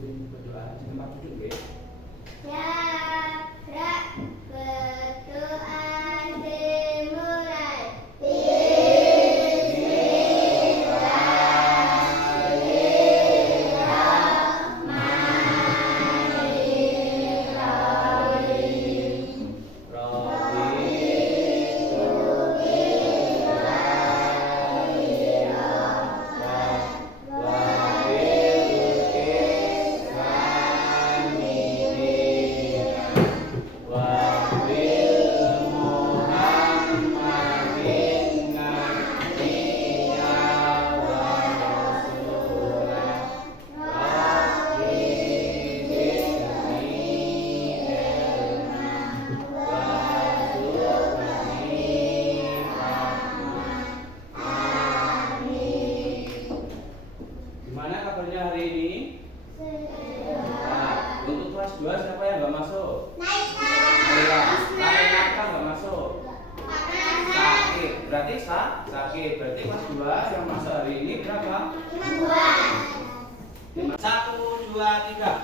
pimpin berdoa di tempat duduk ya. Ya, berdoa dimulai. Gimana kabarnya hari ini? Nah, untuk kelas 2 siapa yang nggak masuk? Naila. Naila nggak masuk? Sakit. Berarti sakit. Berarti kelas 2 yang masuk hari ini berapa? 1, 2, 3.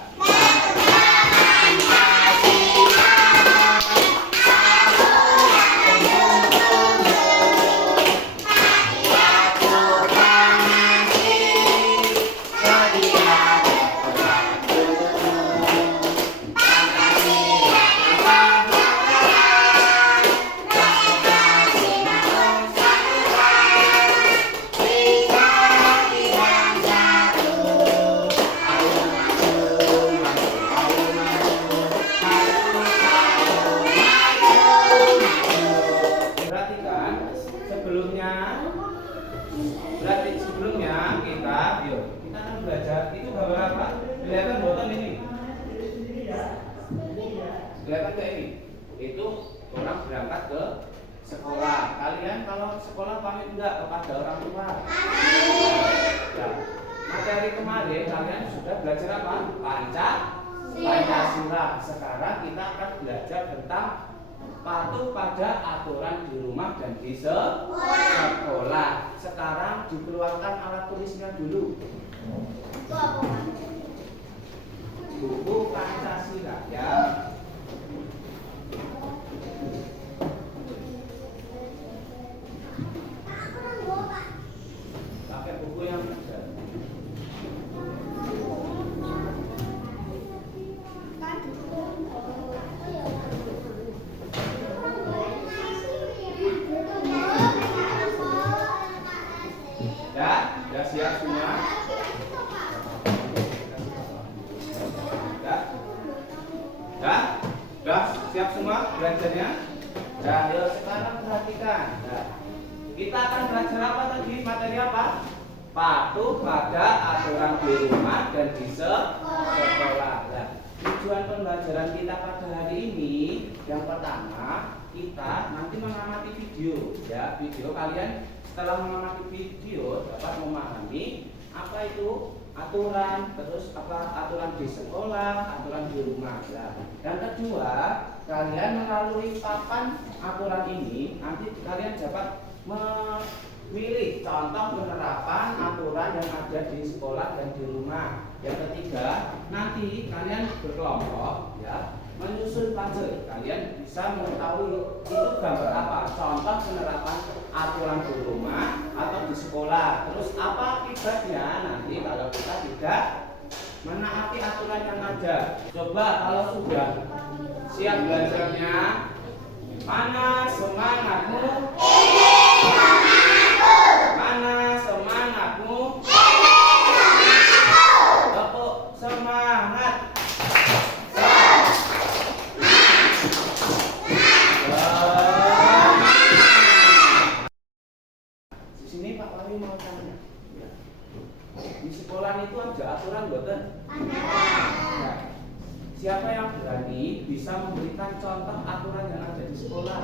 Sebelumnya kita akan belajar itu gambar apa? Kelihatan botan ini. Kelihatan kayak ini. Itu orang berangkat ke sekolah. Kalian kalau sekolah pamit enggak kepada orang tua? Ya. Materi kemarin kalian sudah belajar apa? Pancasila. Sekarang kita akan belajar tentang patuh pada aturan di rumah dan di sekolah. Sekarang dikeluarkan alat tulisnya dulu. Buku Pancasila ya. Pakai buku yang ada. Sudah siap semua? Sudah siap semua belajarnya? Nah, yuk sekarang perhatikan. Nah, kita akan belajar apa tadi? Materi apa? Patuh pada aturan di rumah dan di sekolah. Nah, tujuan pembelajaran kita pada hari ini yang pertama, kita nanti mengamati video ya. Video kalian setelah mengamati video dapat memahami apa itu aturan, terus apa aturan di sekolah, aturan di rumah. Nah, dan kedua, kalian melalui papan aturan ini nanti kalian dapat memilih contoh penerapan aturan yang ada di sekolah dan di rumah. Yang ketiga, nanti kalian berkelompok ya, menyusun puzzle. Kalian bisa mengetahui itu gambar apa, contoh penerapan aturan di rumah atau di sekolah. Terus apa akibatnya nanti kalau kita tidak menaati aturan yang ada. Coba kalau sudah siap belajarnya, mana semangatmu? Mana semangatmu? Tepuk semangat. Di sini Pak Wali mau tanya. Di sekolah itu ada aturan boten? Ada. Siapa yang berani bisa memberikan contoh aturan yang ada di sekolah?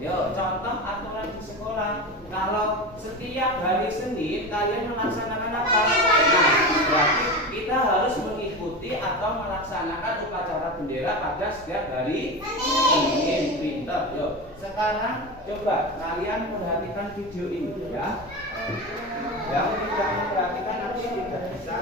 Yuk, contoh aturan di sekolah. Kalau setiap hari Senin kalian melaksanakan apa? Nah, berarti kita harus mengikuti atau melaksanakan upacara bendera pada setiap hari Senin. Pintar. Yuk, sekarang coba kalian perhatikan video ini ya. Yang tidak memperhatikan nanti tidak bisa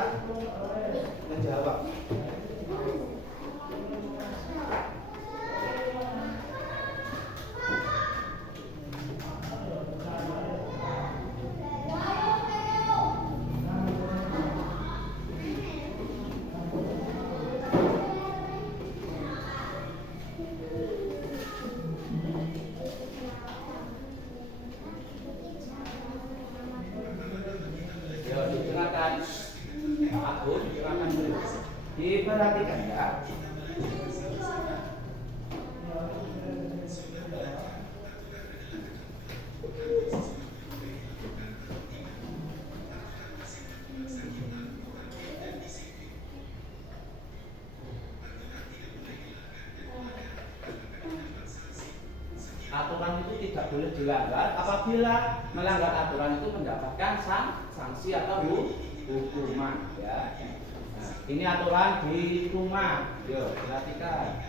Diperhatikan ya. Aturan itu tidak boleh dilanggar. Apabila melanggar aturan itu mendapatkan sanksi atau hukuman ya. Nah, ini aturan di rumah. Yuk, perhatikan.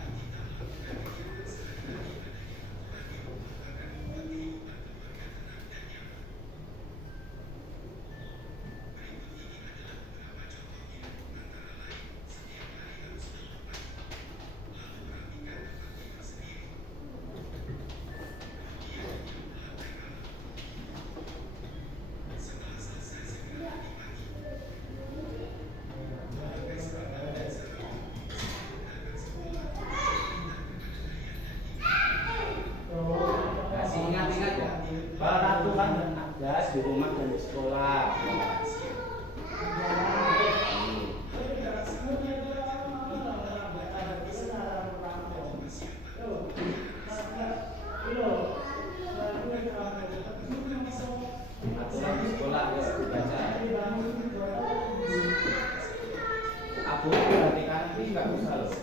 Ingat-ingat ya, peraturan yang ada di rumah dan di sekolah. Aturan di sekolah ya, dibaca. Aku perhatikan ini nggak bisa loh.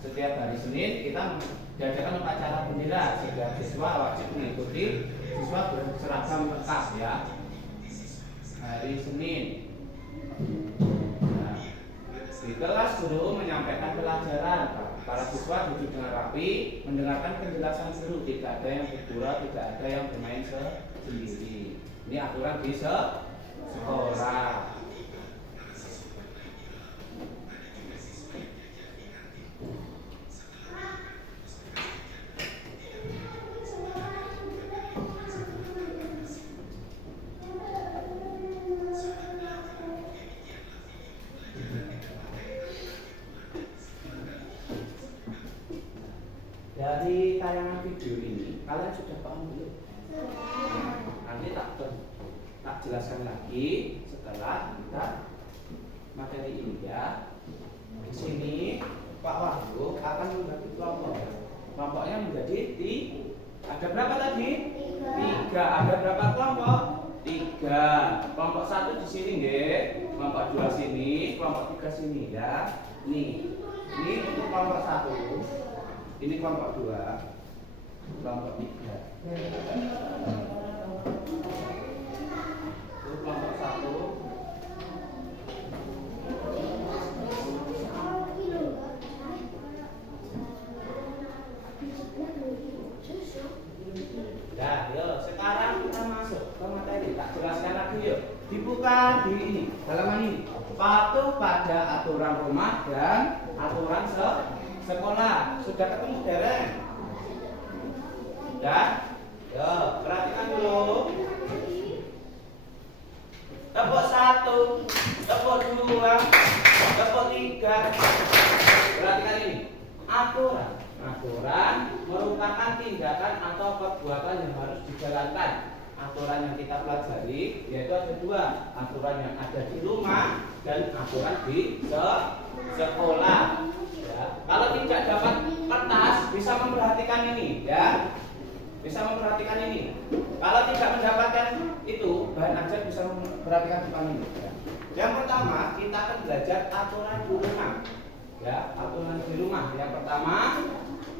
Setiap hari Senin kita diadakan upacara bendera sehingga siswa wajib mengikuti. Siswa berseragam lengkap ya. Hari Senin. Nah, di kelas guru menyampaikan pelajaran. Para siswa duduk dengan rapi, mendengarkan penjelasan guru. Tidak ada yang bergurau, tidak ada yang bermain sendiri. Ini aturan di sekolah. Dari tayangan video ini, kalian sudah paham belum? Nanti tak jelaskan lagi setelah kita materi ini ya. Di sini Pak Wahyu akan membagi kelompok. Kelompoknya menjadi ada berapa tadi? 3. Ada berapa kelompok? 3. Kelompok 1 di sini nggih, kelompok 2 sini, kelompok 3 sini ya. Ini untuk kelompok 1. Ini kelompok 2, kelompok 3. Itu kelompok 1. Nah, yuk sekarang kita masuk ke materi. Tak jelaskan lagi yuk. Dibuka di ini, halaman ini. Patuh pada aturan rumah dan aturan sekolah. Sudah ketemu dereng? Sudah? Yuk, perhatikan dulu. Tepuk 1, tepuk 2, tepuk 3. Perhatikan ini. Aturan merupakan tindakan atau perbuatan yang harus dijalankan. Aturan yang kita pelajari yaitu ada 2, aturan yang ada di rumah dan aturan di sekolah. Ya. Kalau tidak dapat kertas bisa memperhatikan ini ya. Bisa memperhatikan ini. Kalau tidak mendapatkan itu, bahan ajar bisa memperhatikan depan ini ya. Yang pertama, kita akan belajar aturan di rumah. Ya, aturan di rumah. Yang pertama,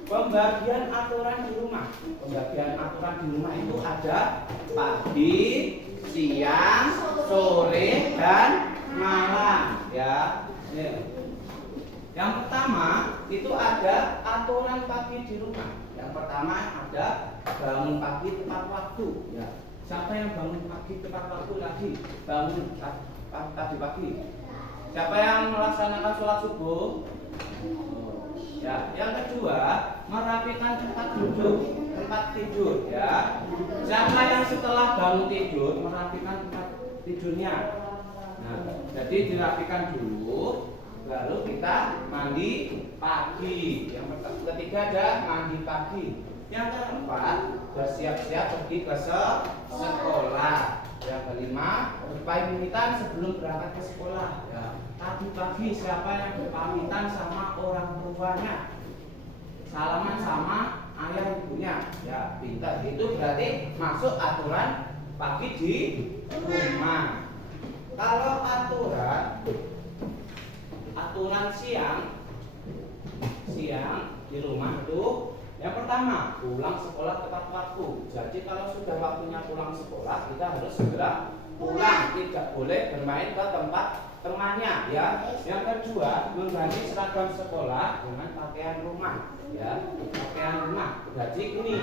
pembagian aturan di rumah. Pembagian aturan di rumah itu ada pagi, siang, sore, dan malam ya. Yang pertama itu ada aturan pagi di rumah. Yang pertama ada bangun pagi tepat waktu ya. Siapa yang bangun pagi tepat waktu lagi? Bangun tadi pagi. Siapa yang melaksanakan sholat subuh? Ya, yang kedua merapikan tempat duduk, tempat tidur ya. Siapa yang setelah bangun tidur merapikan tempat tidurnya? Nah, jadi dirapikan dulu, baru kita mandi pagi. Yang ketiga ada mandi pagi. Yang keempat, bersiap-siap pergi ke sekolah. Yang kelima, berpamitan sebelum berangkat ke sekolah. Ya. Tadi pagi siapa yang berpamitan sama orang tuanya? Salaman sama ayah ibunya. Ya, pintar. Itu berarti masuk aturan pagi di rumah. Kalau aturan siang di rumah itu yang pertama, pulang sekolah tepat waktu. Jadi kalau sudah waktunya pulang sekolah, kita harus segera pulang, tidak boleh bermain ke tempat temannya, ya. Yang kedua, mengganti seragam sekolah dengan pakaian rumah, ya. Pakaian rumah. Jadi ini,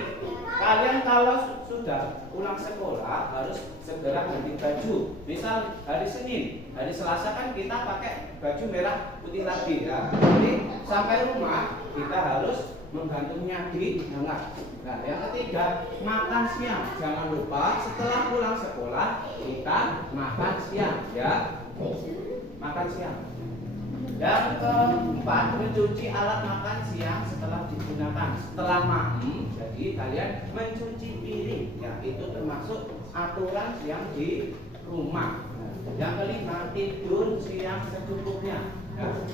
kalian kalau sudah pulang sekolah harus segera ganti baju. Misal hari Senin, hari Selasa kan kita pakai baju merah putih lagi, ya. Jadi sampai rumah kita harus menggantungnya di hangat. Nah, yang ketiga, makan siang. Jangan lupa setelah pulang sekolah kita makan siang, ya. Makan siang. Yang keempat, mencuci alat makan siang setelah digunakan. Setelah makan, jadi kalian mencuci piring. Ya, itu termasuk aturan siang di rumah. Nah, yang kelima, tidur siang secukupnya. Nah,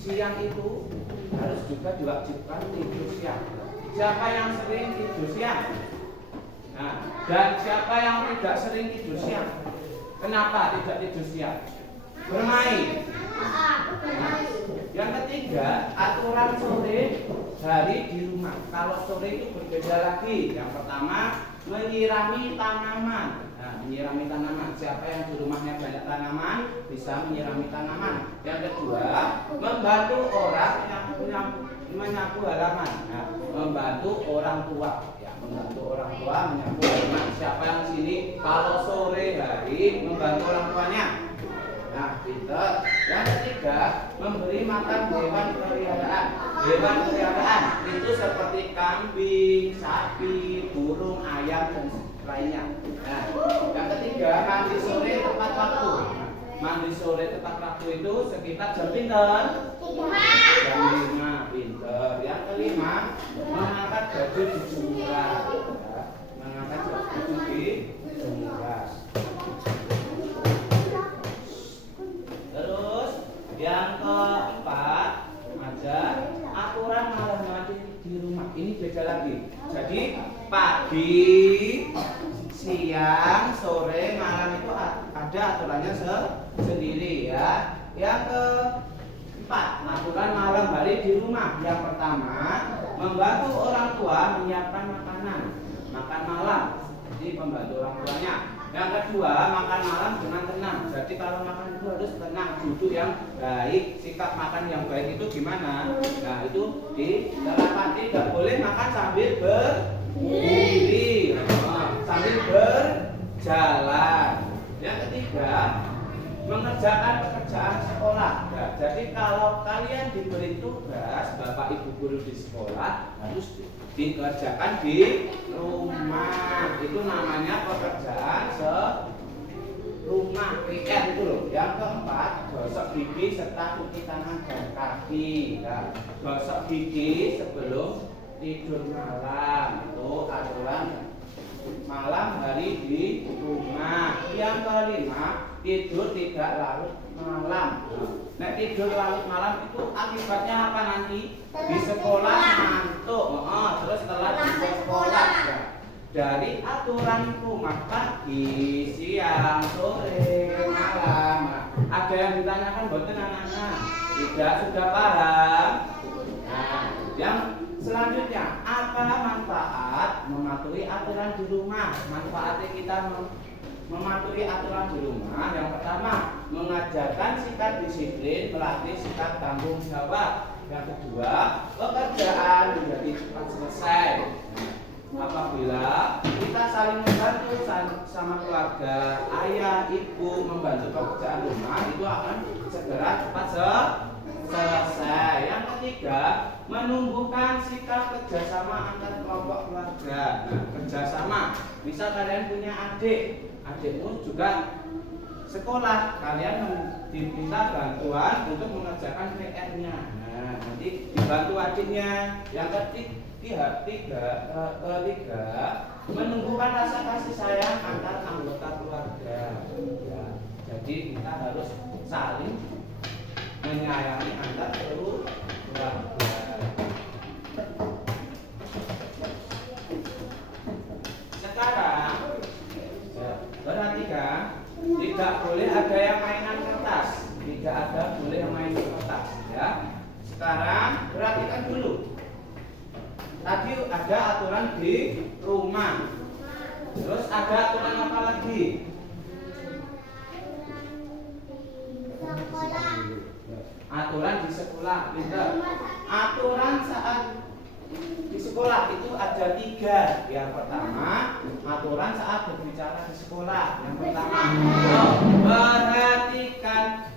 siang itu harus juga diwajibkan tidur siang. Siapa yang sering tidur siang? Nah, dan siapa yang tidak sering tidur siang? Kenapa tidak tidur siang? Bermain. Nah, yang ketiga, aturan sore hari di rumah. Kalau sore itu berbeda lagi. Yang pertama, menyirami tanaman. Nah, menyirami tanaman. Siapa yang di rumahnya banyak tanaman bisa menyirami tanaman. Yang kedua, membantu orang yang menyapu halaman. Nah, membantu orang tua. Ya, membantu orang tua menyapu halaman. Siapa yang sini kalau sore hari membantu orang tuanya? Nah, pintar. Yang ketiga, memberi makan hewan peliharaan. Hewan peliharaan itu seperti kambing, sapi, burung, ayam dan lainnya. Nah, yang ketiga, mandi sore tepat waktu. Mandi sore tepat waktu itu sekitar jam pinter? Jam 5, pinter. Yang kelima, mengangkat baju di jemuran. Ya, mengangkat baju di jemuran. Terus yang keempat, ada aturan malam mandi di rumah. Ini beda lagi. Jadi pagi, siang, sore, malam itu ada aturannya sendiri, ya. Yang keempat, aturan malam hari di rumah. Yang pertama, membantu orang tua menyiapkan makan malam. Jadi membantu orang tuanya. Yang kedua, makan malam dengan tenang. Jadi kalau makan itu harus tenang, duduk yang baik. Sikap makan yang baik itu gimana? Nah, itu diterapkan. Tidak boleh makan sambil berdiri, sambil berjalan. Yang ketiga, mengerjakan pekerjaan sekolah. Nah, jadi kalau kalian diberi tugas, Bapak Ibu guru di sekolah harus dikerjakan di rumah. Itu namanya pekerjaan rumah, PR itu loh. Yang keempat, gosok gigi serta cuci tangan dan kaki. Nah, gosok gigi sebelum tidur malam. Itu aturan malam hari di rumah. Yang kelima, tidur tidak larut malam. Nah, tidur larut malam itu akibatnya apa nanti? Di sekolah ngantuk. Terus setelah di sekolah ya. Dari aturan rumah pagi, siang, sore, malam. Nah, ada yang ditanyakan boten anak-anak? Tidak, sudah paham? Nah, yang selanjutnya, apa manfaat mematuhi aturan di rumah? Manfaatnya kita mematuhi aturan di rumah. Yang pertama, mengajarkan sikap disiplin, melatih sikap tanggung jawab. Yang kedua, pekerjaan menjadi cepat selesai. Apabila kita saling membantu sama keluarga, ayah, ibu membantu pekerjaan rumah, itu akan segera cepat selesai. Yang ketiga, menumbuhkan sikap kerjasama antar kelompok keluarga. Nah, kerjasama, misal kalian punya adikmu juga sekolah, kalian diminta bantuan untuk mengerjakan PR-nya. Nah, nanti dibantu adiknya. Yang ketiga, menumbuhkan rasa kasih sayang antar anggota keluarga. Ya, jadi kita harus saling menyayangi antar keluarga. Sekarang, ya, perhatikan, tidak boleh ada yang mainan kertas. Tidak ada boleh yang main kertas. Ya. Sekarang perhatikan dulu. Tadi ada aturan di rumah. Terus ada aturan apa lagi? Sekolah. Aturan di sekolah. Pintar. Aturan saat di sekolah itu ada 3. Yang pertama, aturan saat berbicara di sekolah. Yang pertama, perhatikan.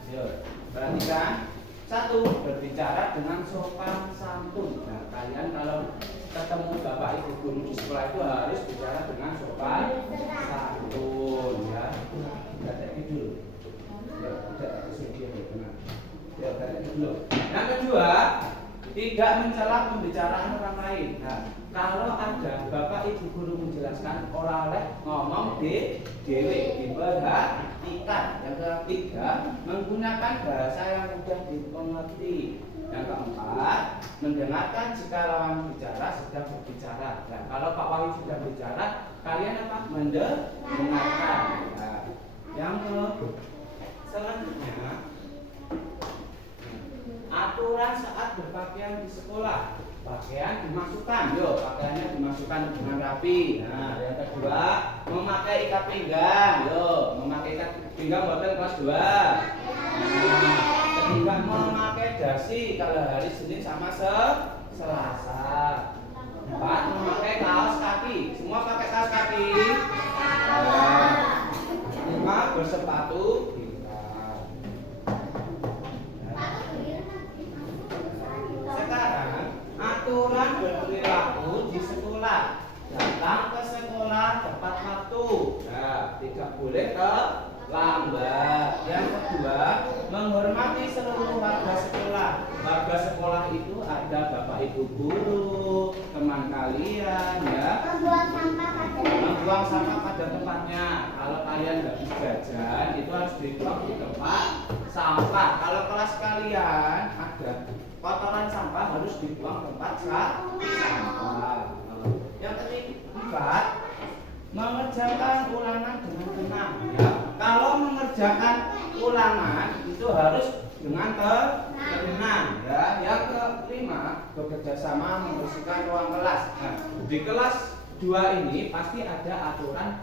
Perhatikan. 1, berbicara dengan sopan santun. Nah, kalian kalau ketemu bapak ibu guru di sekolah itu harus bicara dengan sopan santun, ya. Tidak tidur. Ya, tidak sedih benar. Ya, tidak tidur. Yang kedua, tidak mencela pembicaraan orang lain. Nah, kalau ada bapak ibu guru menjelaskan, orang lain ngomong di dewe, diperhatikan. Yang ketiga, menggunakan bahasa yang mudah dimengerti. Yang keempat, mendengarkan jika lawan bicara sedang berbicara. Nah, kalau Pak Wahyu sudah bicara, kalian apa? Mendengarkan. Nah, yang selanjutnya, aturan saat berpakaian di sekolah. Pakaian dimasukkan, pakaiannya dimasukkan dengan rapi. Nah, yang kedua, memakai ikat pinggang, memakai ikat pinggang hotel kelas 2. Nah, ketiga, memakai dasi kalau hari Senin sama Selasa. 4, memakai kaos kaki. Semua pakai kaos kaki. 5, bersepatu. Aturan berperilaku di sekolah. Datang ke sekolah tepat waktu. Nah, tidak boleh terlambat. Yang kedua, menghormati seluruh warga sekolah. Warga sekolah itu ada bapak ibu guru, teman kalian, ya. Membuang sampah pada tempatnya. Kalau kalian nggak bisa jajan, itu harus dibuang di tempat sampah. Kalau kelas kalian ada kotoran sampah, harus dibuang tempat sampah. Yang keempat, mengerjakan ulangan dengan tenang. Ya. Kalau mengerjakan ulangan itu harus dengan tenang. Ya. Yang kelima, bekerja sama membersihkan ruang kelas. Nah, di kelas 2 ini pasti ada aturan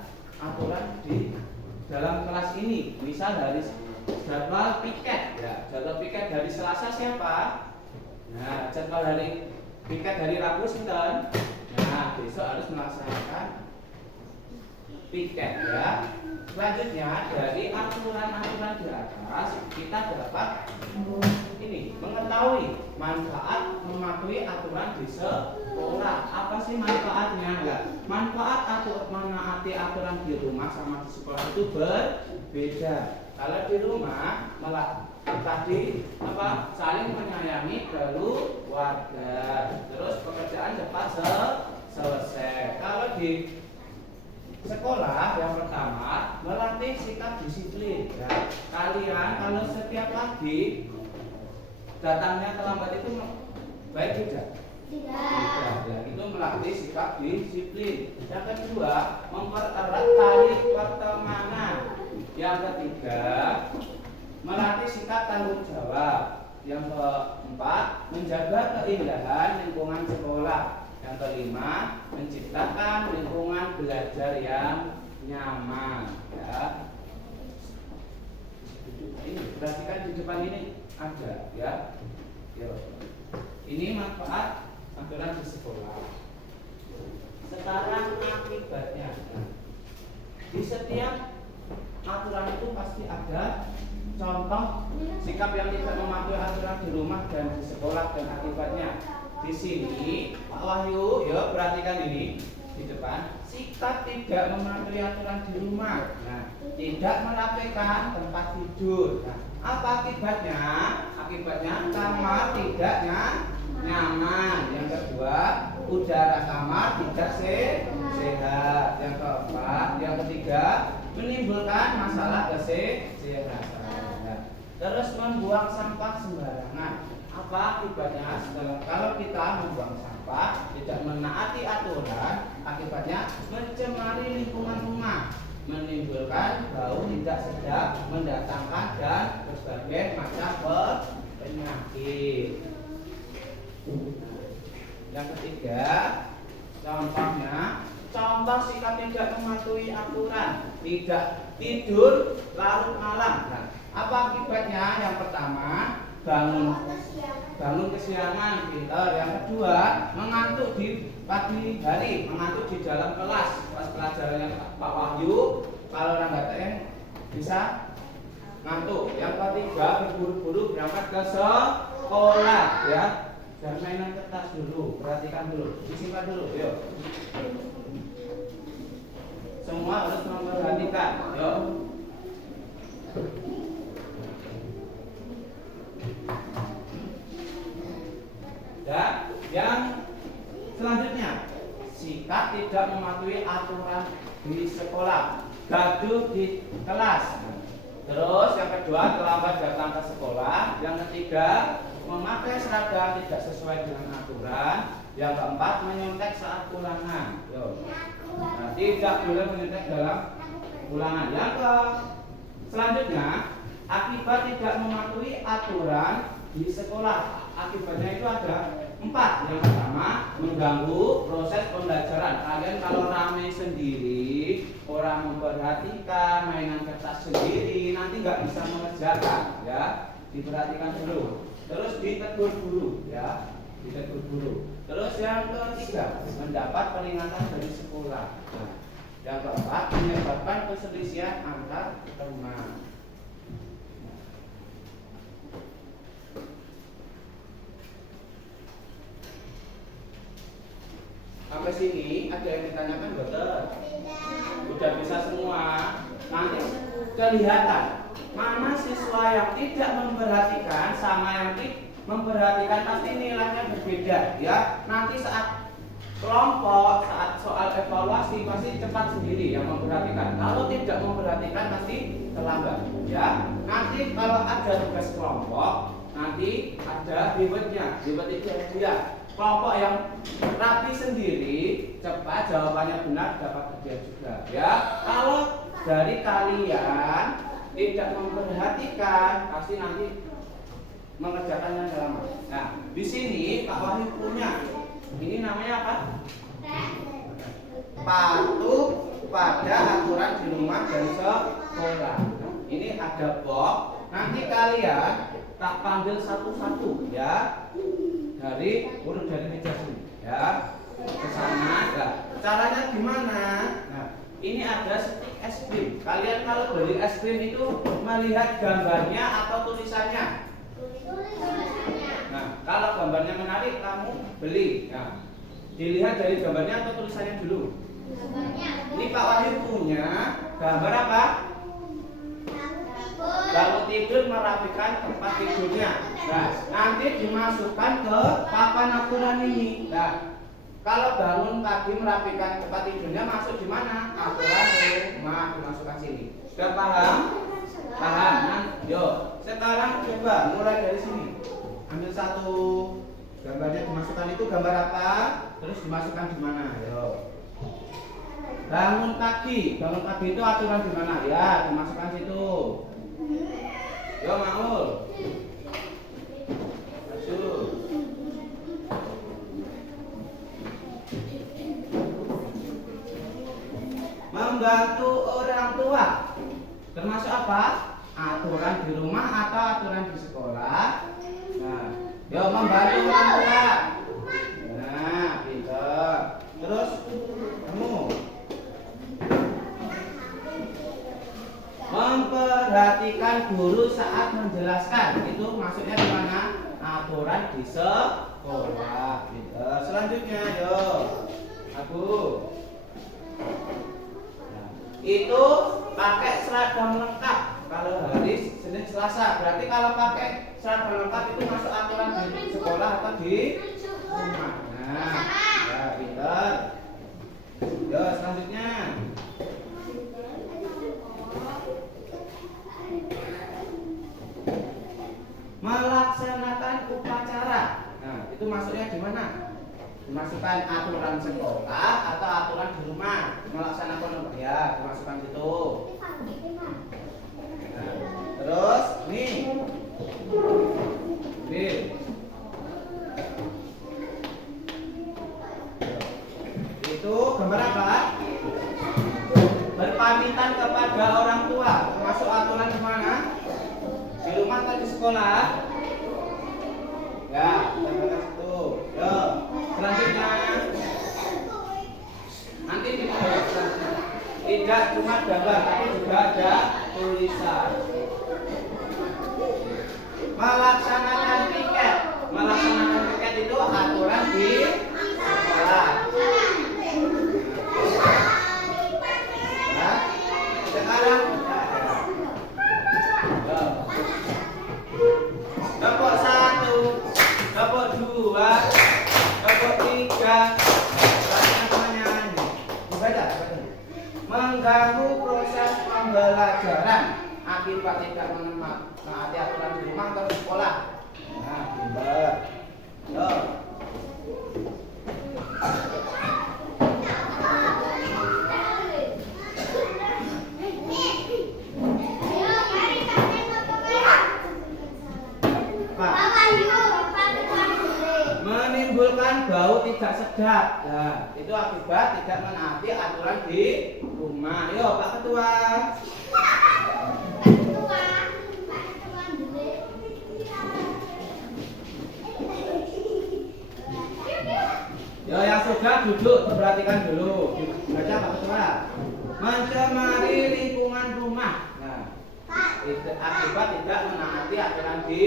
di dalam kelas ini. Misal dari jadwal piket. Ya. Jadwal piket dari Selasa siapa? Nah, jadwal dari piket dari Rabu sinten. Nah, besok harus melaksanakan piket, ya. Selanjutnya dari aturan-aturan di atas kita dapat ini mengetahui manfaat mematuhi aturan di sekolah. Apa sih manfaatnya? Ya, manfaat menaati aturan di rumah sama di sekolah itu berbeda. Kalau di rumah tadi saling menyayangi keluarga, terus pekerjaan cepat selesai. Kalau di sekolah yang pertama melatih sikap disiplin. Ya, kalian kalau setiap pagi datangnya terlambat itu baik tidak? Tidak. Ya, itu melatih sikap disiplin. Yang kedua, mempererat tali pertemanan. Yang ketiga, melatih sikap tanggung jawab. Yang keempat, menjaga keindahan lingkungan sekolah. Yang kelima, menciptakan lingkungan belajar yang nyaman. Ya. Ini perhatikan di depan ini ada, ya. Ini manfaat aturan di sekolah. Sekarang akibatnya. Di setiap aturan itu pasti ada contoh sikap yang tidak mematuhi aturan di rumah dan di sekolah dan akibatnya. Di sini Pak Wahyu, ya perhatikan ini di depan. Sikap tidak mematuhi aturan di rumah. Nah, tidak merapikan tempat tidur. Nah, apa akibatnya? Akibatnya kamar tidak nyaman. Yang kedua, udara kamar tidak sehat. Yang keempat, yang ketiga, menimbulkan masalah kesehatan. Nah, terus membuang sampah sembarangan. Apa akibatnya? Kalau kita membuang sampah tidak menaati aturan, akibatnya mencemari lingkungan rumah, menimbulkan bau tidak sedap, mendatangkan dan berbagai macam penyakit. Yang ketiga, contoh sikap tidak mematuhi aturan, tidak tidur larut malam. Nah, apa akibatnya? Yang pertama, bangun kesiangan, pintar. Yang kedua, mengantuk di pagi hari, mengantuk di dalam kelas. Pas pelajarannya Pak Wahyu, kalau orang TN bisa ngantuk. Yang ketiga, berburu-buru berangkat ke sekolah, ya. Dan mainan kertas dulu, perhatikan dulu, disimpan dulu, yuk. Semua harus memperhatikan, yuk. Dan yang selanjutnya, sikap tidak mematuhi aturan di sekolah, gaduh di kelas. Terus yang kedua, terlambat datang ke sekolah. Yang ketiga, memakai seragam tidak sesuai dengan aturan. Yang keempat, menyontek saat ulangan. Nah, tidak boleh menyontek dalam ulangan. Yang selanjutnya, akibat tidak mematuhi aturan di sekolah. Akibatnya itu ada 4. Yang pertama, mengganggu proses pembelajaran. Kalian kalau ramai sendiri, orang memperhatikan, mainan kertas sendiri, nanti nggak bisa mengerjakan, ya. Diperhatikan dulu. Terus ditegur guru, ya. Ditegur guru. Terus yang ketiga, mendapat peringatan dari sekolah. Nah, yang keempat, menyebabkan perselisihan antar teman. Sampai sini ada yang ditanyakan, dokter? Udah bisa semua. Nanti kelihatan mana siswa yang tidak memperhatikan sama yang memperhatikan, pasti nilainya berbeda, ya. Nanti saat kelompok, saat soal evaluasi pasti cepat sendiri yang memperhatikan. Kalau tidak memperhatikan pasti terlambat, ya. Nanti kalau ada tugas kelompok, nanti ada rewardnya. Reward itu dia. Kelompok yang rapi sendiri, cepat jawabannya benar, dapat hadiah juga, ya. Kalau dari kalian tidak memperhatikan, pasti nanti mengerjakannya lama. Nah, di sini Pak Wahyu punya, ini namanya apa? Patuh pada aturan di rumah dan sekolah. Ini ada box. Nanti kalian tak panggil satu-satu, ya. Urut dari meja sini, ya, ke sana. Nah, caranya gimana? Nah, ini ada stik es krim. Kalian kalau beli es krim itu melihat gambarnya atau tulisannya? Nah, kalau gambarnya menarik, kamu beli. Nah, dilihat dari gambarnya atau tulisannya dulu? Ini Pak Wahyu punya gambar apa? Bangun tidur merapikan tempat tidurnya. Nah, nanti dimasukkan ke papan aturan ini. Nah, kalau bangun pagi merapikan tempat tidurnya, masuk di mana? Aturan rumah, dimasukkan sini. Sudah paham? Paham? Nah, yuk. Sekarang coba mulai dari sini. Ambil satu gambarnya, dimasukkan itu gambar apa? Terus dimasukkan di mana? Yuk. Bangun pagi itu aturan di mana? Ya, dimasukkan situ. Yo Maul. Masuk. Membantu orang tua termasuk apa? Aturan di rumah atau aturan di sekolah? Nah, yo membantu orang tua. Nah, pintar. Terus kamu memperhatikan guru saat menjelaskan, itu maksudnya di mana? Aturan di sekolah. Selanjutnya, yuk, aku. Nah, itu pakai seragam lengkap. Kalau hari Senin Selasa, berarti kalau pakai seragam lengkap itu masuk aturan di sekolah atau di rumah. Nah, ya. pinter. Yo, selanjutnya. Melaksanakan upacara. Nah, itu masuknya di mana? Dimasukkan aturan sekolah atau aturan di rumah. Melaksanakan ya, dimasukkan situ. Nah, terus nih. Nih. Itu gambar apa? Berpamitan kepada orang tua. Termasuk aturan di mana? Di rumah atau di sekolah? Ya, kita batas itu. Yo, selanjutnya. Nanti tidak cuma gambar, tapi juga ada tulisan. Melaksanakan piket. Melaksanakan piket itu aturan di sekolah. Nah, sekarang kelompok 1, kelompok 2, kelompok 3. Pertanyaannya dibaca. Mengganggu proses pembelajaran akibat tidak menaati aturan di rumah atau di sekolah. Nah, pinter. Yo. Menimbulkan bau tidak sedap. Nah, itu akibat tidak menaati aturan di rumah. Yo, Pak Ketua. Yo, yang sudah duduk perhatikan dulu. Baca Pak Ketua. Mencemari lingkungan rumah. Nah, itu akibat tidak menaati aturan di.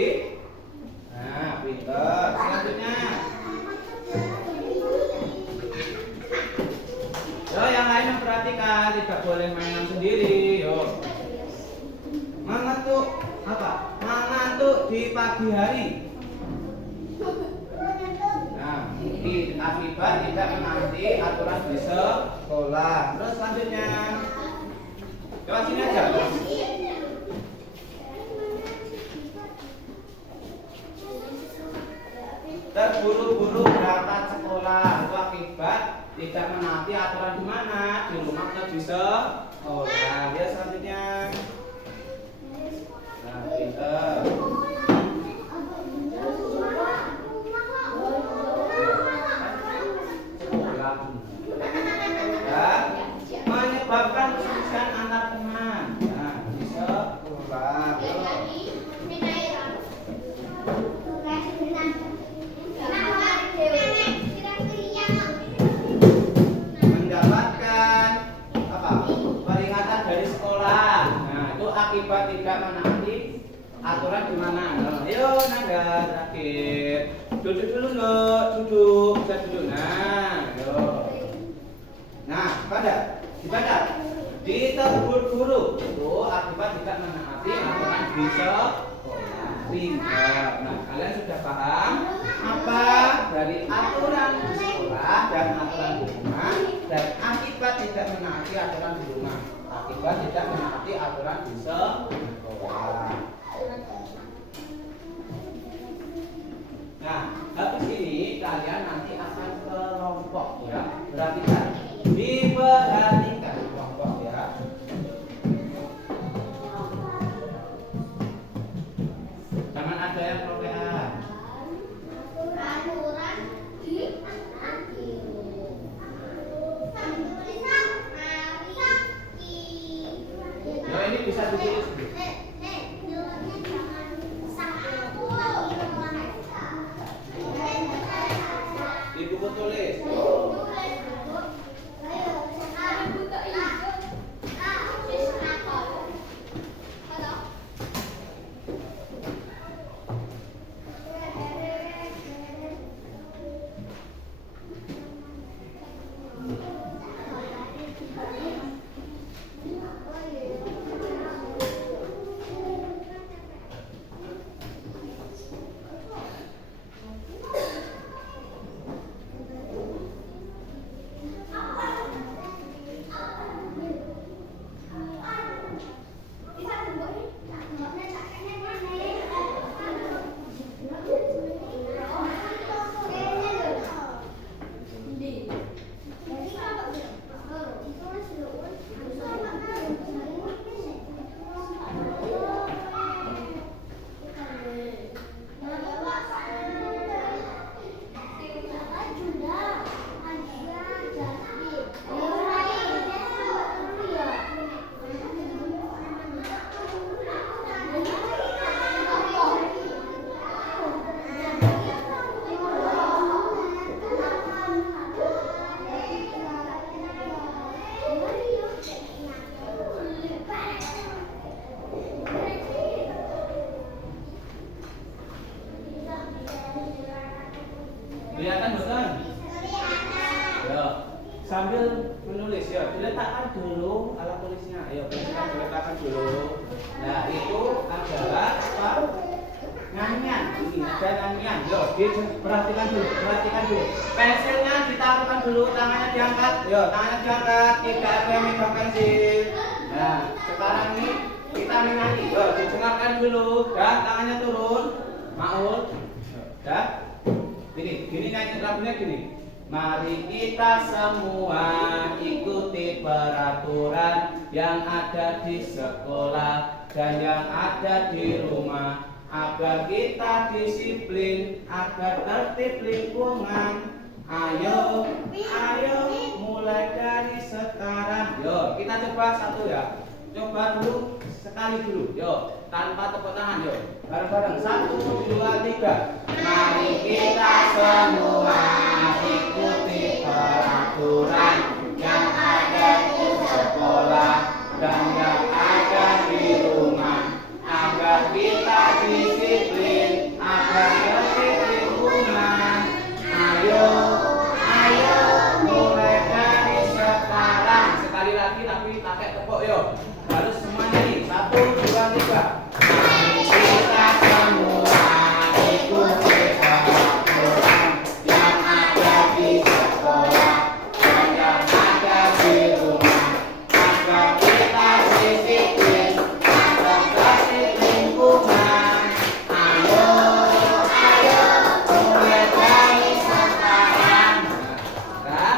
Nah, pinter. Selanjutnya. Yo, yang lain memperhatikan, tidak boleh mainan sendiri. Yo. Mengantuk apa? Mengantuk di pagi hari. Nah, akibat tidak menaati aturan di sekolah. Terus selanjutnya. Coba sini aja. Terburu-buru berangkat sekolah itu akibat tidak menaati aturan di mana? Di rumah atau di sekolah. Ya, selanjutnya. Nah, pinter. Ya, menyebabkan perselisihan antar teman. Nah, di sekolah. Mendapatkan apa? Peringatan dari sekolah. Nah, itu akibat tidak menaati aturan di mana? Nah, ayo Naga terakhir. Duduk dulu loh, duduk, bisa duduk. Nah, yo. Nah, dibaca. Diterburu-buru itu akibat tidak menaati aturan di sekolah. Nah, kalian sudah paham apa dari aturan di sekolah dan aturan di rumah dan akibat tidak menaati aturan di rumah, akibat tidak menaati aturan di sekolah. Nah, habis ini kalian nanti akan kelompok ya. Perhatikan, diperhatikan kelompok ya. Jangan ada yang propean. Aturan di Nah, ini bisa ditulis. Di buku tulis. Nah, itu adalah apa? Nyanyian. Ini ada nyanyian. Yo, perhatikan dulu, perhatikan dulu. Pensilnya ditaruhkan dulu, tangannya diangkat. Yo, tangannya diangkat. Tidak ada yang megang pensil. Nah, sekarang ini kita menyanyi. Yo, didengarkan dulu. Dah, tangannya turun. Maul. Dah. Gini nyanyi lagunya gini. Mari kita semua ikuti peraturan yang ada di sekolah dan yang ada di rumah agar kita disiplin, agar tertib lingkungan. Ayo, ayo mulai dari sekarang. Yo, kita coba satu ya. Coba dulu sekali dulu. Yo, tanpa tepuk tangan yo. Bareng-bareng 1, 2, 3. Mari kita semua ikuti peraturan yang ada di sekolah dan yang ada di rumah agar kita disiplin, agar tertib lingkungan. Ayo, ayo mulai dari sekarang. Sekali lagi tapi pakai tepuk yo. Harus semuanya nih. 1, 2, 3. Mari kita semua ikuti peraturan yang ada di sekolah dan yang ada di rumah agar kita disiplin, agar tertib lingkungan. Ayo, ayo mulai dari sekarang. Nah,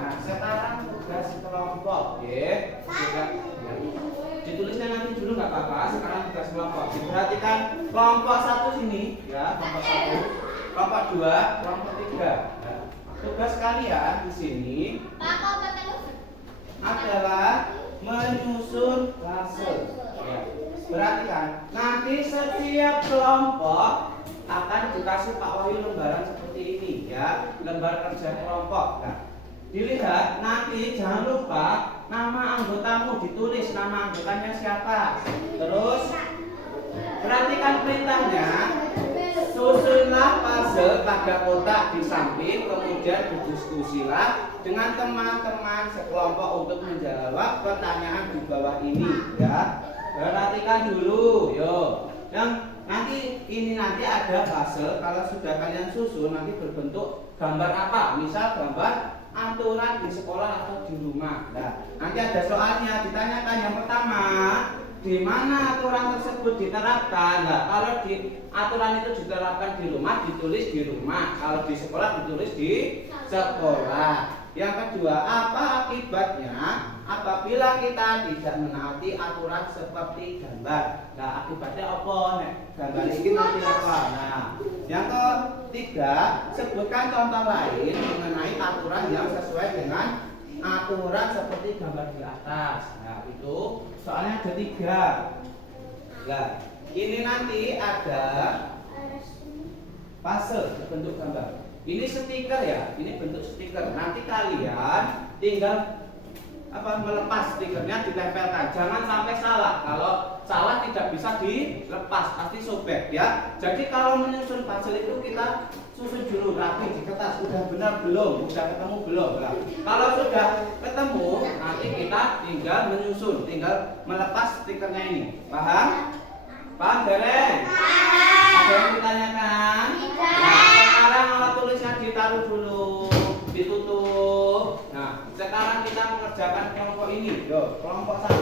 nah, sekarang tugas kelompok, ya. Ditulisnya nanti dulu nggak apa-apa. Sekarang tugas kelompok. Diperhatikan kelompok 1 sini, ya, kelompok 1, kelompok 2, kelompok 3. Nah, tugas kalian di sini adalah menyusun klase. Ya. Perhatikan, nanti setiap kelompok akan dikasih Pak Wahyu lembaran seperti ini, ya, lembar kerja kelompok. Nah, dilihat nanti jangan lupa nama anggotamu ditulis, nama anggotanya siapa. Terus perhatikan perintahnya, susunlah puzzle pada kotak di samping, kemudian berdiskusilah dengan teman-teman sekelompok untuk menjawab pertanyaan di bawah ini, ya. Perhatikan dulu, yo. Yang nanti ini nanti ada puzzle, kalau sudah kalian susun nanti berbentuk gambar apa? Misal gambar aturan di sekolah atau di rumah. Nah, nanti ada soalnya ditanyakan yang pertama, di mana aturan tersebut diterapkan. Nah, kalau di aturan itu diterapkan di rumah, ditulis di rumah. Kalau di sekolah ditulis di sekolah. Yang kedua, apa akibatnya apabila kita tidak menaati aturan seperti gambar? Nah, akibatnya apa? Nek gambar ini nanti apa? Nah, yang ketiga, sebutkan contoh lain mengenai aturan yang sesuai dengan aturan seperti gambar di atas. Nah, itu soalnya ada 3. Nah, ini nanti ada puzzle bentuk gambar. Ini stiker ya, ini bentuk stiker. Nanti kalian tinggal melepas stikernya, ditempelkan. Jangan sampai salah. Kalau salah tidak bisa dilepas, pasti sobek ya. Jadi kalau menyusun puzzle itu kita susun dulu rapi di kertas. Udah benar belum? Udah ketemu belum? Nah, kalau sudah ketemu, nanti kita tinggal menyusun, tinggal melepas stikernya ini. Paham? Paham, Dereng? Ada yang ditanyakan? Nah, sekarang alat tulisnya ditaruh dulu, ditutup. Nah, sekarang kita mengerjakan kelompok ini. Yo, kelompok 1.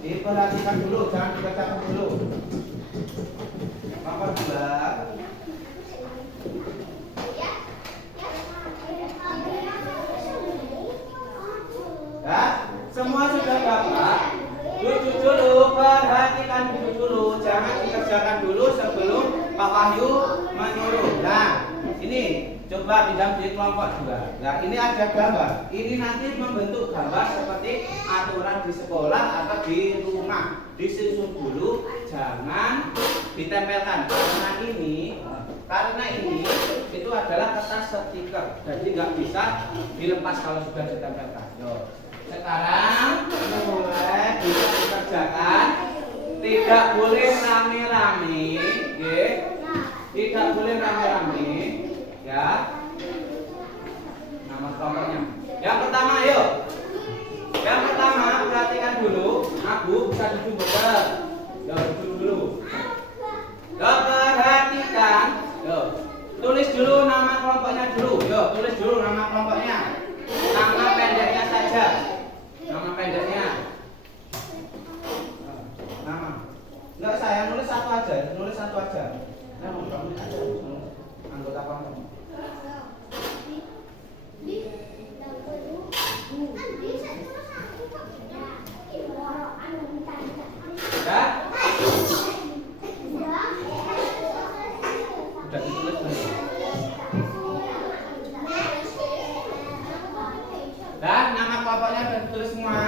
Diperhatikan dulu, jangan dibacakan dulu. Kelompok 2. Ya, semua sudah dapat. Duduk dulu, perhatikan dulu, jangan dikerjakan dulu sebelum Pak Wahyu menyuruh. Nah, ini coba pinjam di kelompok 2. Nah, ini ada gambar. Ini nanti membentuk gambar seperti aturan di sekolah atau di rumah. Disusun dulu, jangan ditempelkan. Karena ini itu adalah kertas stiker, jadi nggak bisa dilepas kalau sudah ditempelkan. Yo. Sekarang mulai bisa dikerjakan. Tidak boleh rame-rame, tidak boleh rame-rame, ya. Nama kelompoknya. Yang pertama, yuk. Bu, bisa duduk bener. Yo, duduk dulu. Yo, perhatikan. Yo, tulis dulu nama kelompoknya dulu. Yo, tulis dulu nama kelompoknya. Nama pendeknya saja. Nama pendeknya. Nama. Enggak, saya nulis satu aja. Nulis satu aja. Nah, kamu aja. Anggota kelompok. Ya? Udah ditulis belum? Dan nama kelompoknya sudah ditulis semua.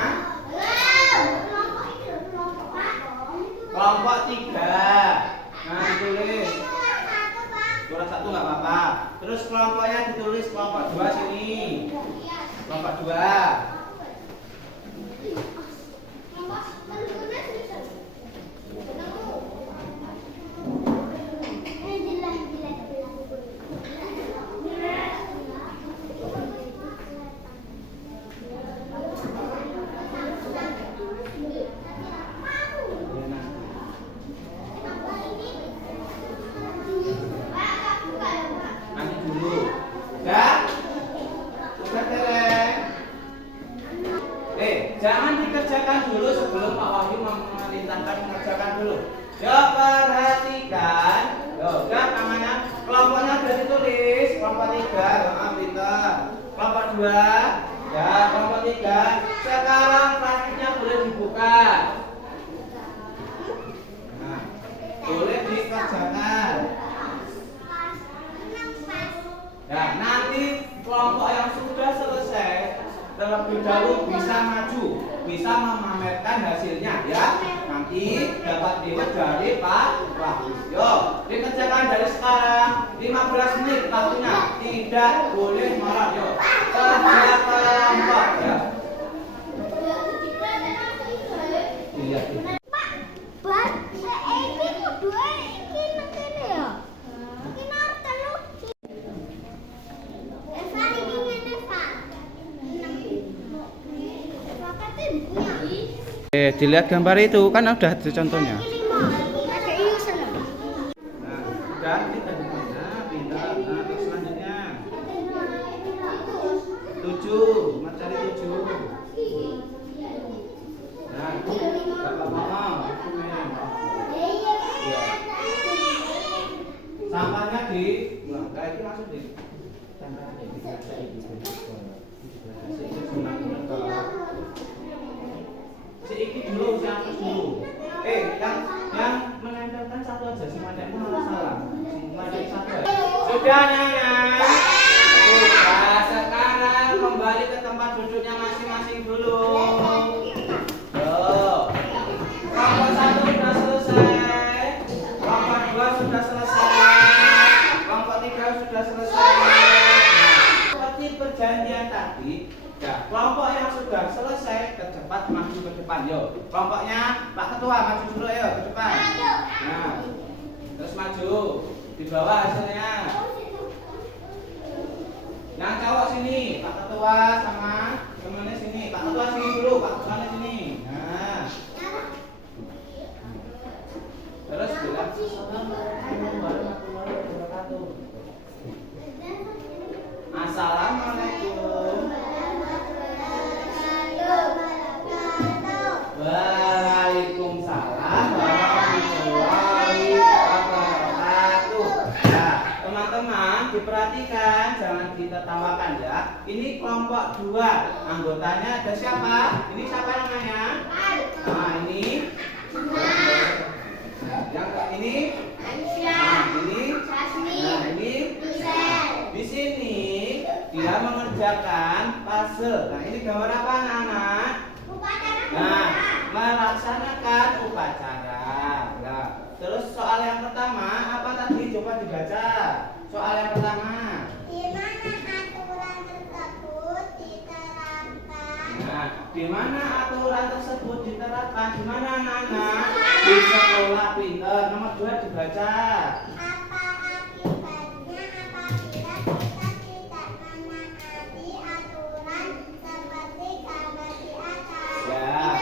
Kelompok 3. Nah, ditulis. Kelompok 1 nggak apa-apa. Terus kelompoknya ditulis kelompok 2 sini. Kelompok 2. Nanti dulu. Ya? Sudah tereng. Jangan dikerjakan dulu sebelum Pak Wahyu memerintahkan mengerjakan dulu. Ya, perhatikan. Yo, kan namanya kelompoknya sudah ditulis. Kelompok 3, pintar. Kelompok 2, ya, kelompok 3. Sekarang praktiknya boleh dibuka. Nah, boleh dikerjakan. Ya, nanti kelompok yang sudah selesai terlebih dahulu bisa maju, bisa memamerkan hasilnya ya. Nanti dapat reward dari Pak Wahyu. Yo, dikerjakan dari sekarang 15 menit waktunya. Tidak boleh marah yo. Kerja kelompok ya. Dilihat. Dilihat gambar itu kan udah ada contohnya. Nah, udah kita nah, pintar. Nah, terus selanjutnya 7, mau cari 7. Nah, Bapak ngomong. Sampahnya di, wah, kayak ini langsung di. Seiki dulu, siapa dulu? Yang menempelkan satu aja, si madekmu malah salah. Si madek satu aja. Sudah, Nana. Sudah, sekarang kembali ke tempat duduknya masing-masing dulu. Yo. Kelompok 1 sudah selesai. Kelompok 2 sudah selesai. Kelompok 3 sudah selesai. Seperti perjanjian tadi. Ya, kelompok yang sudah selesai cepat maju ke depan, yo. Kelompoknya Pak Ketua maju dulu ya ke depan. Nah, terus maju di bawah hasilnya. Yang cowok sini, Pak Ketua sama temennya sini. Pak Ketua sini dulu, Pak Ketuanya sini. Nah, terus bilang Assalamualaikum. Waalaikumsalam warahmatullahi wabarakatuh. Nah, teman-teman diperhatikan, jangan ditertawakan ya. Ini kelompok 2. Anggotanya ada siapa? Ini siapa namanya? Nah, ini. Yang ini? Nah, ini. Nah, ini. Di sini dia mengerjakan puzzle. Nah, ini gambar apa, anak-anak? Nah, melaksanakan upacara. Nah, terus soal yang pertama apa tadi? Coba dibaca. Soal yang pertama. Di mana aturan tersebut diterapkan? Nah, di mana aturan tersebut diterapkan? Di mana, anak-anak? Di sekolah pintar. Nomor 2 dibaca. Apa akibatnya apabila kita tidak menaati aturan seperti gambar di atas? Ya.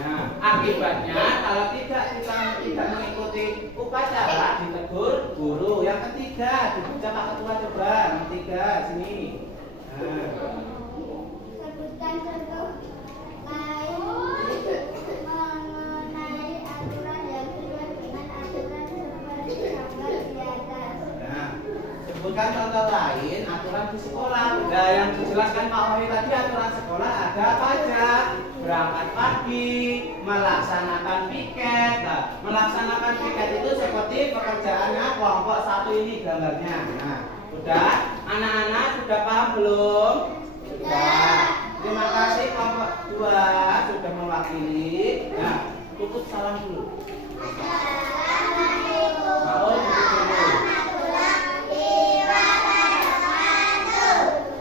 Nah, Akibatnya kalau kita tidak mengikuti upacara ditegur guru. Yang ketiga dibaca Pak Ketua, coba yang ketiga sini. Nah. Sebutkan contoh lain mengenai aturan yang sesuai dengan aturan seperti gambar di atas. Nah, sebutkan contoh lain aturan di sekolah. Nah, yang dijelaskan Pak Wahyu tadi aturan sekolah ada apa aja? Berangkat pagi, melaksanakan piket. Nah, melaksanakan piket itu seperti pekerjaannya kelompok 1 ini gambarnya. Nah, sudah? Anak-anak sudah paham belum? Sudah. Terima kasih kelompok 2 sudah mewakili. Nah, tutup salam dulu. Mau tutup dulu.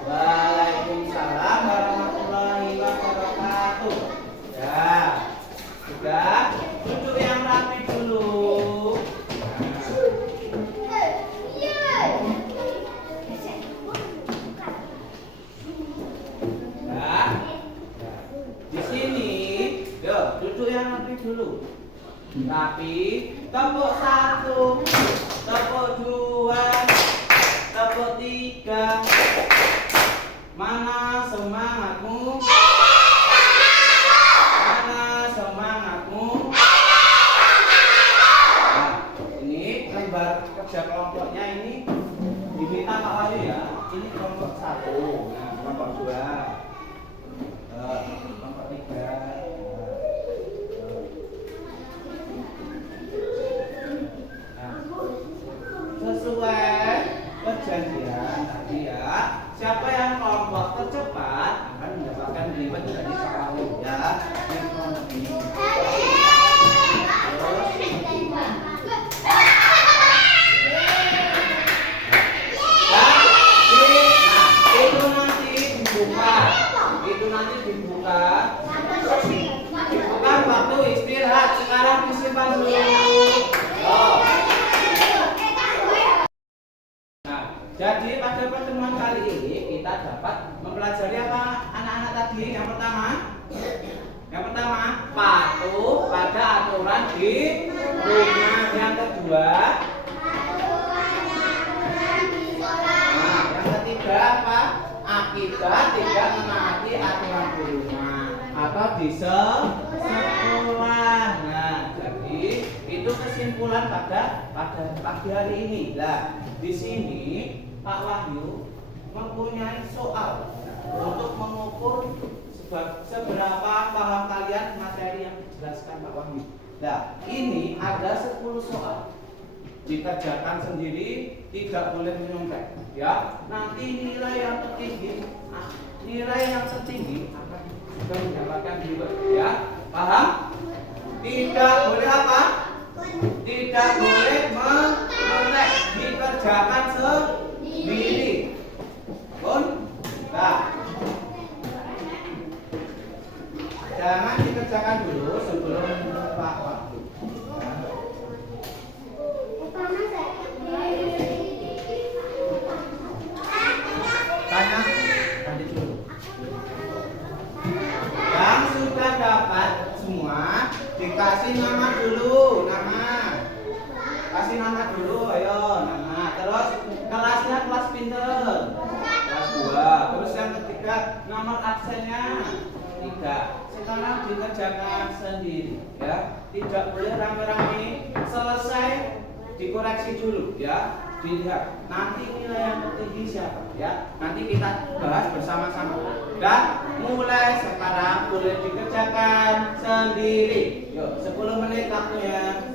Waalaikumsalam warahmatullahi wabarakatuh. Ya, sudah. Duduk yang rapi dulu. Nah, di sini, yuk duduk yang rapi dulu. Rapi, tepuk 1, tepuk 2, tepuk 3. Mana semangatmu? Mana semangatmu? Nah, ini lembar kerja kelompoknya ini diminta Pak Wali ya. Ini kelompok 1, nah kelompok 2, kelompok 3. Nah, sesuai perjanjian tadi ya. Siapa yang kelompok tercepat akan mendapatkan reward dari Pak Wahyu ya. Yang kelompok ini. Dibuka waktu istirahat. Sekarang disimpan dulu. Nah, jadi pada pertemuan kali ini kita dapat mempelajari apa anak-anak tadi? Yang pertama patuh pada aturan di rumah. Yang kedua, nah, yang ketiga apa? Akibat tidak menaati aturan di rumah atau di sekolah. Nah, jadi itu kesimpulan pada pagi hari ini. Nah, di sini Pak Wahyu mempunyai soal untuk mengukur seberapa paham kalian materi yang dijelaskan Pak Wahyu. Nah, ini ada 10 soal. Dikerjakan sendiri, tidak boleh menyontek. Ya, nanti nilai yang tertinggi akan juga mendapatkan reward. Ya, paham? Tidak boleh apa? Tidak boleh menyontek. Dikerjakan sendiri. Nah, jangan dikerjakan dulu sebelum Pak Wahyu. Tanya nanti dulu. Yang sudah dapat semua dikasih nama dulu, kasih nama dulu, ayo nama. Terus kelasnya kelas pinter, kelas 2. Terus yang ketiga nomor absennya 3. Sekarang dikerjakan sendiri, ya. Tidak boleh rame-rame. Selesai dikoreksi dulu, ya. Dilihat nanti nilai yang tertinggi siapa, ya. Nanti kita bahas bersama-sama. Dan mulai sekarang boleh dikerjakan sendiri. Yuk, 10 menit waktunya.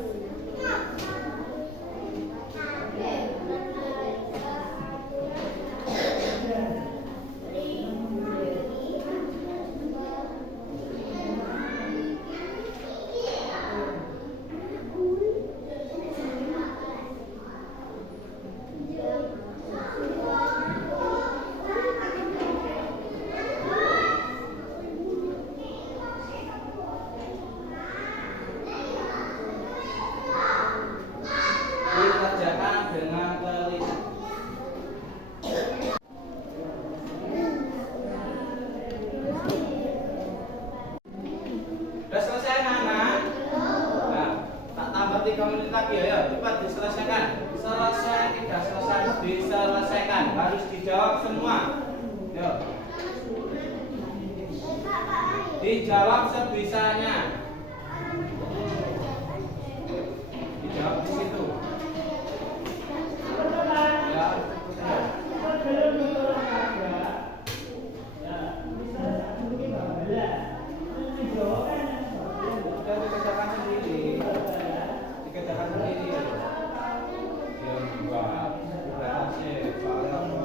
3 menit lagi ya, cepat diselesaikan. Selesai, tidak selesai, diselesaikan. Harus dijawab semua. Yuk. Dijawab sebisanya. Dijawab di situ. Ya. Sudah dikerjakan sendiri. Dikerjakan sendiri. Ya enggak. Berhasil. Soalnya kok.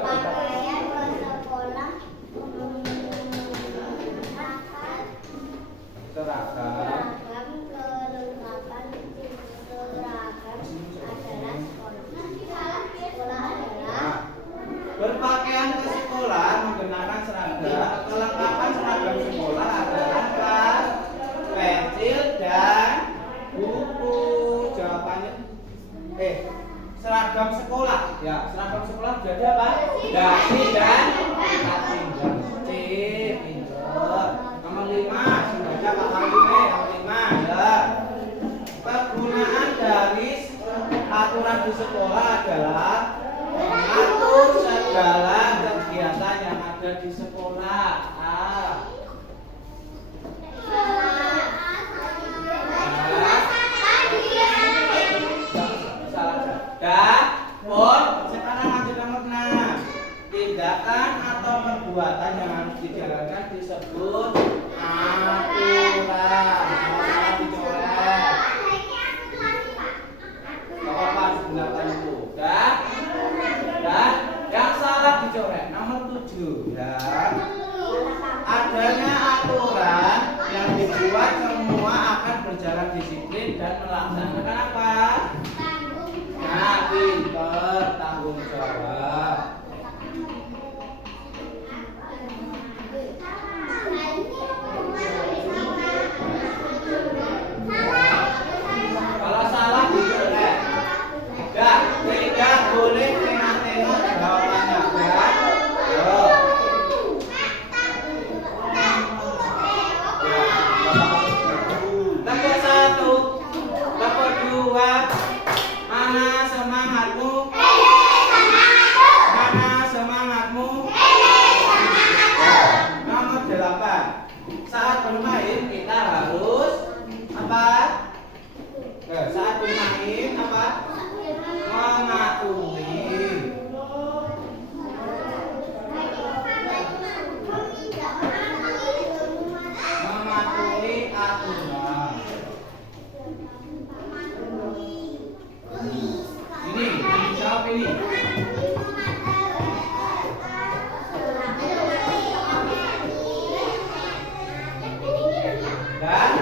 pakaian buat sekolah seragam sekolah. Ya, seragam sekolah jadi apa? Dasi dan kating. Dasi, pinter. Nomor 5, sudah Pak Haline. Nomor 5 ya. Kegunaan dari aturan di sekolah adalah mengatur segala kegiatan yang ada di sekolah. Sekarang lanjut nomor 6. Tindakan atau perbuatan yang harus dijalankan disebut aturan. Salah dicoret. Apa digunakan itu? Dan yang salah dicoret. Nomor 7 ya. Adanya aturan yang dibuat semua akan berjalan disiplin dan melaksanakan apa? Nah, pinter, tanggung jawab. Kalau salah dicoret. Ya, tidak boleh tengah-tengah jawabannya kan? Nomor 1, nomor 2. Mana semangatmu? Mana semangatmu? Nomor 8. Saat bermain kita harus apa? Saat bermain apa? Mematuhi. Mematuhi aturan. Ini, jawab ini. Dan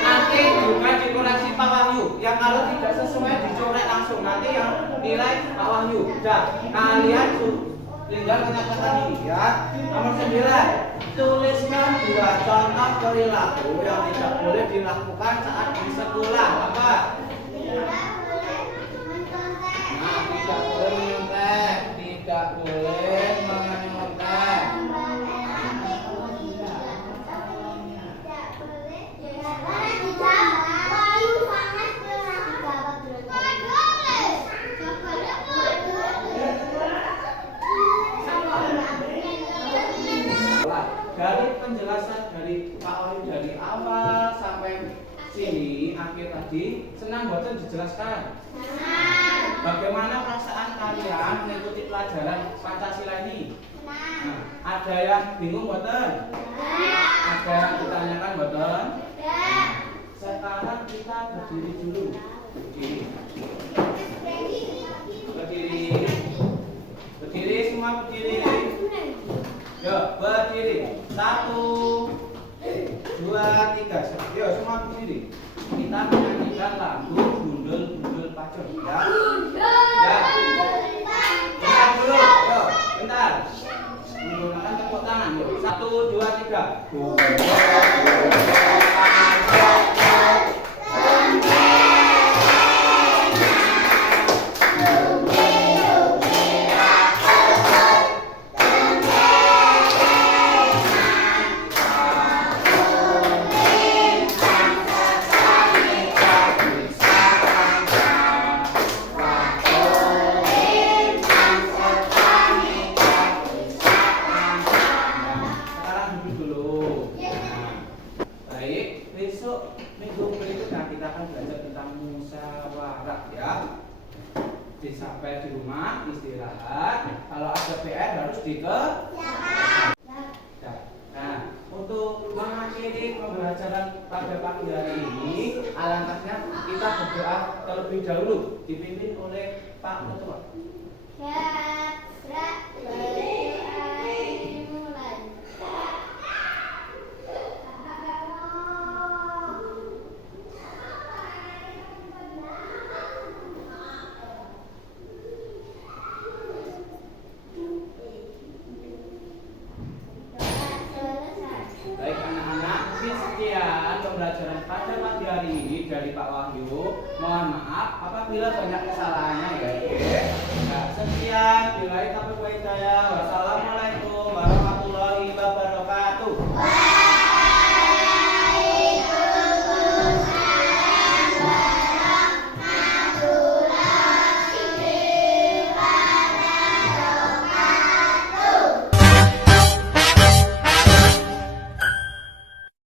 nanti juga dikoreksi Pak Wahyu. Yang kalau tidak sesuai dicoret langsung. Nanti yang nilai Pak Wahyu. Dah, kalian tinggal menyatakan ini ya. Nomor 9. Tuliskan 2 contoh perilaku yang tidak boleh dilakukan saat di sekolah. Apa? Nah, tidak boleh menyontek, tidak boleh menyontek. Dari penjelasan dari Pak Wahyu dari awal sampai sini akhir tadi, senang boten dijelaskan? Bagaimana perasaan kalian mengikuti pelajaran Pancasila ini? Nah, ada yang bingung boten? Ada yang ditanyakan boten? Sekarang kita berdiri dulu. Berdiri semua berdiri. Yo, berdiri. 1, 2, 3. Yo, semua berdiri. Kita menyanyikan lagu Gundul-Gundul Pacul ya. Ya. Bentar dulu. Yo, bentar. Menggunakan tepuk tangan. Yo. 1, 2, 3. Gundul-Gundul Pacul. Sampai di rumah istirahat. Kalau ada PR harus dikerjakan. Nah, untuk mengakhiri pembelajaran pada pagi hari ini, alangkahnya kita berdoa terlebih dahulu dipimpin oleh Pak Ketua. Baik anak-anak, dari Pak Wahyu. Mohon maaf apabila banyak kesalahannya ya. Oke. Nah, sekian. Bila taufiq wal hidayah. Wassalamualaikum.